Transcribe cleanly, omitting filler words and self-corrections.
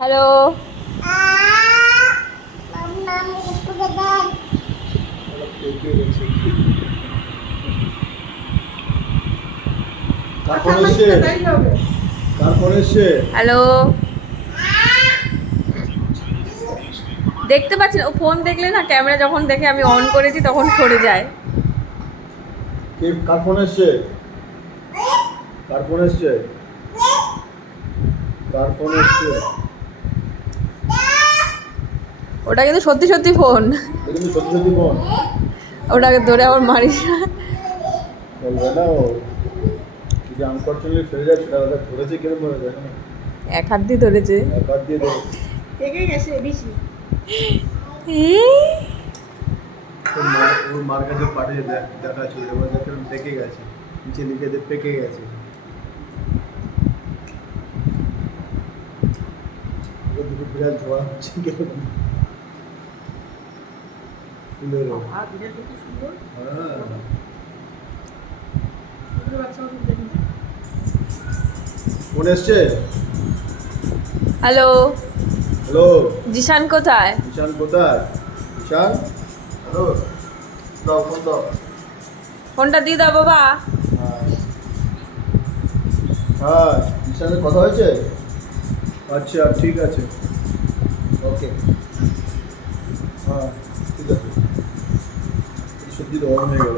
Hello. Hello, দেখতে পাচ্ছি না। ও ফোন দেখলে না, ক্যামেরা যখন দেখে আমি অন করেছি তখন সরে যায়। কার ফোন এসছে? কার ফোন এসছে? কার ফোন এসছে? ওটা কিন্তু সত্যি সত্যি ফোন। এটা কিন্তু সত্যি সত্যি ফোন। ওটাকে ধরে আবার মারিস না। বলবে না ও যে আনফরচুনেটলি ফেলে যাচ্ছে, তারা ধরেছে কিরকম ভাবে দেখো না। এক হাত দিয়ে ধরেছে। এক হাত দিয়ে ধরেছে। পেকে গেছে বেশি। ওর মার কাছে পাঠিয়ে দেখাচ্ছিল, এবার দেখলাম পেকে গেছে, নিচে লিখে দিয়ে পেকে গেছে। দুটো বিড়াল ঝোড়া হচ্ছে কিরকম ফুলের। বিড়ালটা কি সুন্দর। হ্যাঁ, সুন্দর বাচ্চা মতো দেখুন। ফোন এসছে। হ্যালো, হ্যালো, জিশান কোথায়? ঈশান কোথায়? ঈশান, হ্যালো, দাও ফোন দাও। ফোনটা দিয়ে দাও বাবা। হ্যাঁ, হ্যাঁ, ঈশানের কথা হয়েছে? আচ্ছা, ঠিক আছে, ওকে, হ্যাঁ, ঠিক আছে। সত্যি তো অন হয়ে গেল।